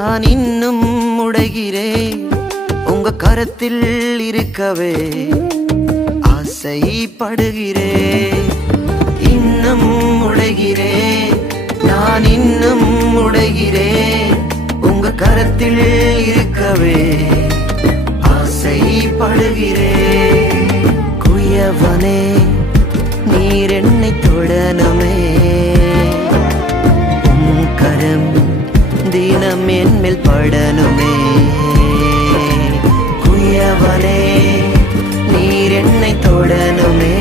நான் இன்னும் உடைகிறேன் உங்க கரத்தில் இருக்கவே ஆசைப்படுகிறேன். இன்னும் உடைகிறேன், நான் இன்னும் உடைகிறேன் உங்க கரத்தில் இருக்கவே ஆசைப்படுகிறேன். குயவனே நீர் என்னை தொடணுமே, உம் கரம் தினம் என் மேல் படணுமே. குயவனே நீர் என்னை தொடணுமே,